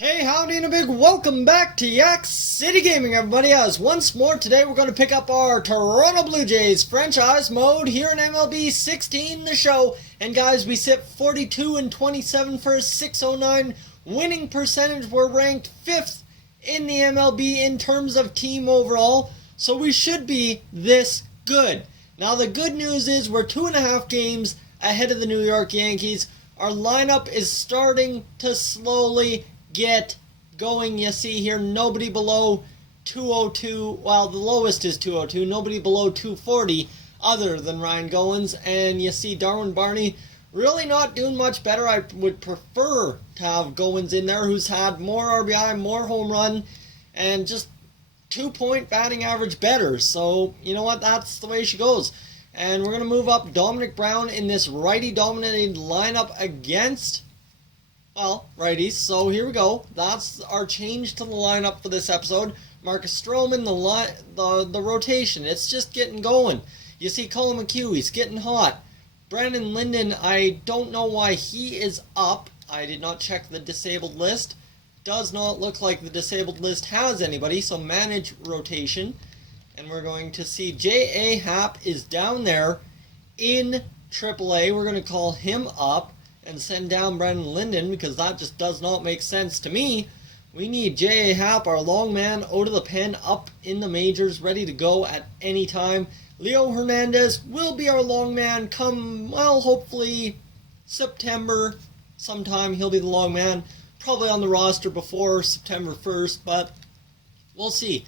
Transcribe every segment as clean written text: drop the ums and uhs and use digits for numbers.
Hey, howdy and a big welcome back to Yak-City Gaming, everybody. As once more today we're going to pick up our Toronto Blue Jays franchise mode here in MLB 16 The Show. And guys, we sit 42 and 27 for a 609 winning percentage. We're ranked 5th in the MLB in terms of team overall, so we should be this good. Now the good news is we're 2.5 games ahead of the New York Yankees. Our lineup is starting to slowly get going. You see here, nobody below 202. Well, the lowest is 202. Nobody below 240 other than Ryan Goins. And you see Darwin Barney really not doing much better. I would prefer to have Goins in there, who's had more RBI, more home run, and just 2-point batting average better. So, you know what? That's the way she goes. And we're going to move up Dominic Brown in this righty-dominated lineup against, well, righties. So here we go. That's our change to the lineup for this episode. Marcus Stroman, the rotation. It's just getting going. You see Colin McHugh, he's getting hot. Brandon Linden, I don't know why he is up. I did not check the disabled list. Does not look like the disabled list has anybody, so manage rotation. And we're going to see J.A. Happ is down there in AAA. We're going to call him up and send down Brandon Linden, because that just does not make sense to me. We need J.A. Happ, our long man, out of the pen, up in the majors, ready to go at any time. Leo Hernandez will be our long man come, well, hopefully September sometime. He'll be the long man, probably on the roster before September 1st, but we'll see.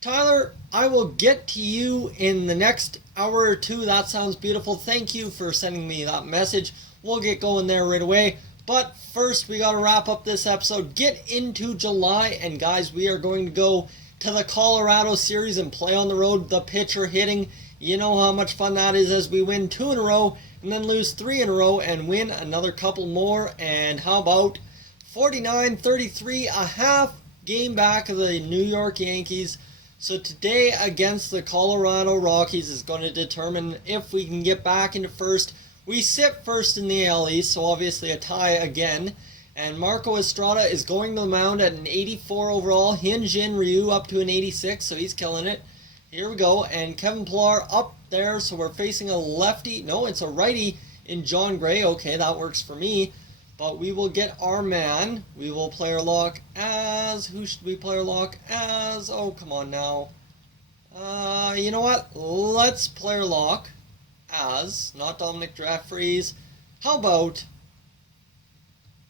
Tyler, I will get to you in the next hour or two. That sounds beautiful. Thank you for sending me that message. We'll get going there right away. But first, we got to wrap up this episode, get into July, and guys, we are going to go to the Colorado series and play on the road, the pitcher hitting. You know how much fun that is as we win 2 in a row and then lose 3 in a row and win another couple more. And how about 49-33, a half game back of the New York Yankees. So today against the Colorado Rockies is going to determine if we can get back into first. We sit first in the AL East, so obviously a tie again. And Marco Estrada is going to the mound at an 84 overall. Hyun-Jin Ryu up to an 86, so he's killing it. Here we go, and Kevin Pillar up there, so we're facing a lefty. No, it's a righty in John Gray. Okay, that works for me. But we will get our man. We will player lock as... Who should we player lock as? Oh, come on now. You know what? Let's player lock as, not Dominic Jeffries. How about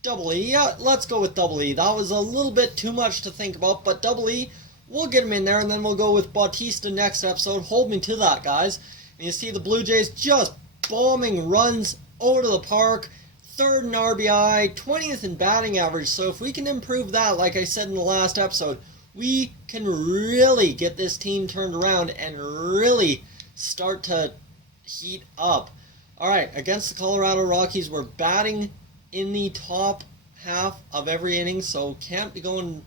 Double E? Yeah, let's go with Double E. That was a little bit too much to think about, but Double E, we'll get him in there, and then we'll go with Bautista next episode. Hold me to that, guys. And you see the Blue Jays just bombing runs out of the park. 3rd in RBI, 20th in batting average. So if we can improve that, like I said in the last episode, we can really get this team turned around and really start to heat up. Alright, against the Colorado Rockies, we're batting in the top half of every inning, so can't be going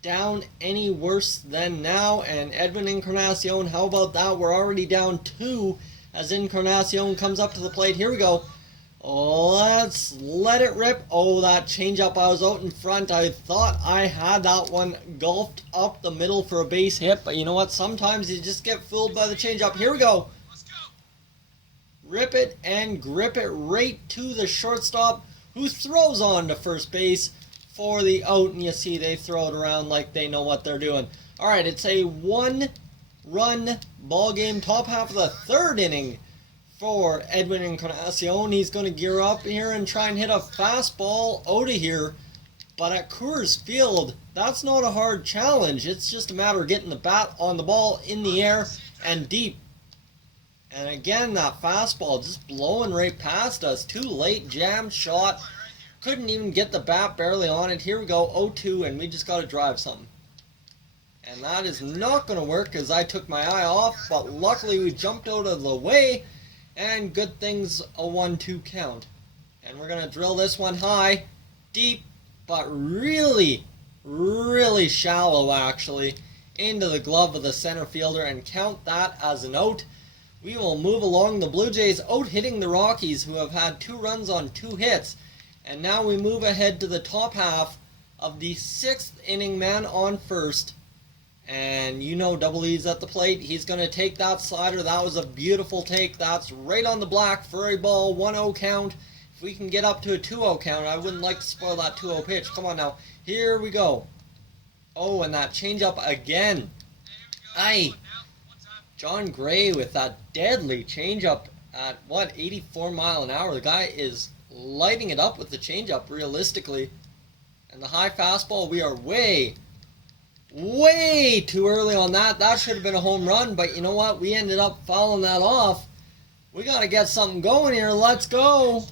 down any worse than now. And Edwin Encarnacion, how about that? We're already down 2 as Encarnacion comes up to the plate. Here we go. Let's let it rip. Oh, that changeup, I was out in front. I thought I had that one gulped up the middle for a base hit, but you know what? Sometimes you just get fooled by the changeup. Here we go. Rip it and grip it right to the shortstop, who throws on to first base for the out, and you see they throw it around like they know what they're doing. Alright, it's a 1-run ball game, top half of the 3rd inning for Edwin Encarnacion. He's going to gear up here and try and hit a fastball out of here, but at Coors Field, that's not a hard challenge. It's just a matter of getting the bat on the ball in the air and deep. And again, that fastball just blowing right past us. Too late, jam shot. Couldn't even get the bat barely on it. Here we go, 0-2, and we just got to drive something. And that is not going to work because I took my eye off, but luckily we jumped out of the way, and good things, a 1-2 count. And we're going to drill this one high, deep, but really, really shallow actually, into the glove of the center fielder, and count that as an out. We will move along. The Blue Jays out hitting the Rockies, who have had 2 runs on 2 hits. And now we move ahead to the top half of the 6th inning, man on first. And you know Double E's at the plate. He's going to take that slider. That was a beautiful take. That's right on the black for a ball. 1-0 count. If we can get up to a 2-0 count, I wouldn't like to spoil that 2-0 pitch. Come on now. Here we go. Oh, and that changeup again. Aye. John Gray with that deadly changeup at, 84 mile an hour. The guy is lighting it up with the changeup, realistically. And the high fastball, we are way too early on that. That should have been a home run, but you know what? We ended up fouling that off. We got to get something going here. Let's go.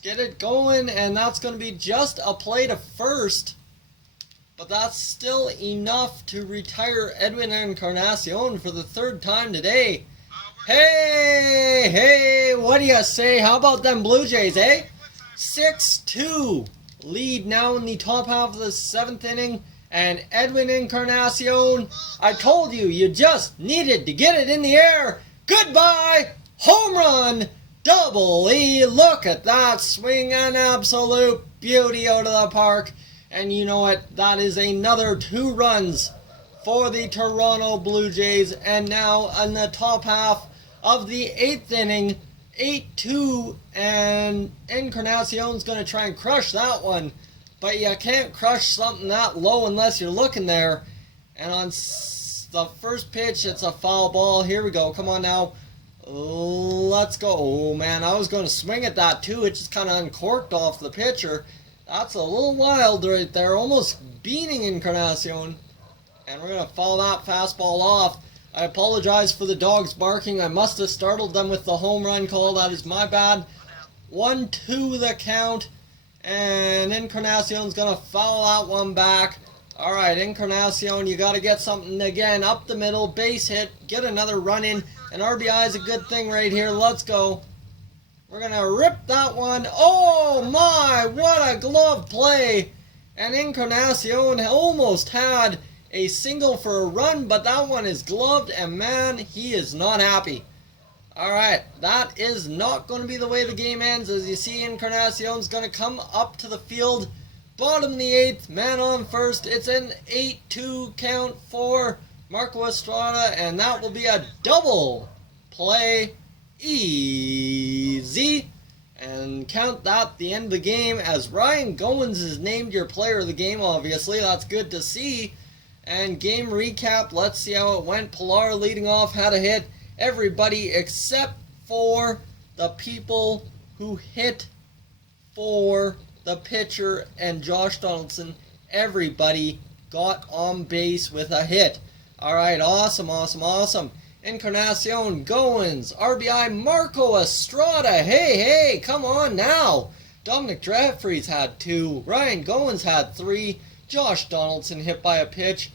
Get it going, and that's going to be just a play to first. But that's still enough to retire Edwin Encarnacion for the 3rd time today. Hey, what do you say? How about them Blue Jays, eh? 6-2 lead now in the top half of the 7th inning. And Edwin Encarnacion, I told you, you just needed to get it in the air. Goodbye, home run, Double E. Look at that swing, an absolute beauty out of the park. And you know what, that is another 2 runs for the Toronto Blue Jays. And now in the top half of the 8th inning, 8-2, and Encarnacion's going to try and crush that one. But you can't crush something that low unless you're looking there. And on the first pitch, it's a foul ball. Here we go. Come on now. Let's go. Oh, man, I was going to swing at that, too. It just kind of uncorked off the pitcher. That's a little wild right there. Almost beating Encarnacion. And we're going to foul that fastball off. I apologize for the dogs barking. I must have startled them with the home run call. That is my bad. 1-2 the count. And Encarnacion's going to foul that one back. All right, Encarnacion, you got to get something again. Up the middle, base hit, get another run in. An RBI is a good thing right here. Let's go. We're going to rip that one. Oh, my, what a glove play. And Encarnacion almost had a single for a run, but that one is gloved, and man, he is not happy. Alright, that is not going to be the way the game ends. As you see, Encarnacion's going to come up to the field. Bottom of the 8th, man on first. It's an 8-2 count for Marco Estrada, and that will be a double play. Easy. And count that the end of the game, as Ryan Goins is named your player of the game, obviously. That's good to see. And game recap, let's see how it went. Pilar leading off, had a hit. Everybody except for the people who hit for the pitcher and Josh Donaldson. Everybody got on base with a hit. Alright, awesome. Encarnacion, Goins, RBI, Marco Estrada. Hey, come on now. Dominic Jeffries had 2. Ryan Goins had 3. Josh Donaldson hit by a pitch.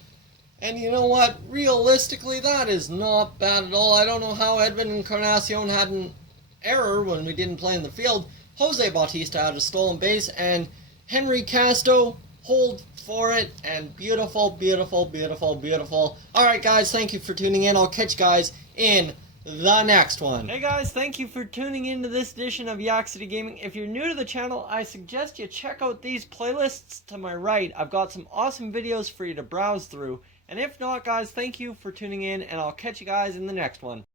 And you know what? Realistically, that is not bad at all. I don't know how Edwin Encarnacion had an error when we didn't play in the field. Jose Bautista had a stolen base, and Henry Casto hold for it. And beautiful. Alright, guys, thank you for tuning in. I'll catch you guys in the next one. Hey guys, thank you for tuning in to this edition of Yak-City Gaming. If you're new to the channel, I suggest you check out these playlists to my right. I've got some awesome videos for you to browse through. And if not, guys, thank you for tuning in, and I'll catch you guys in the next one.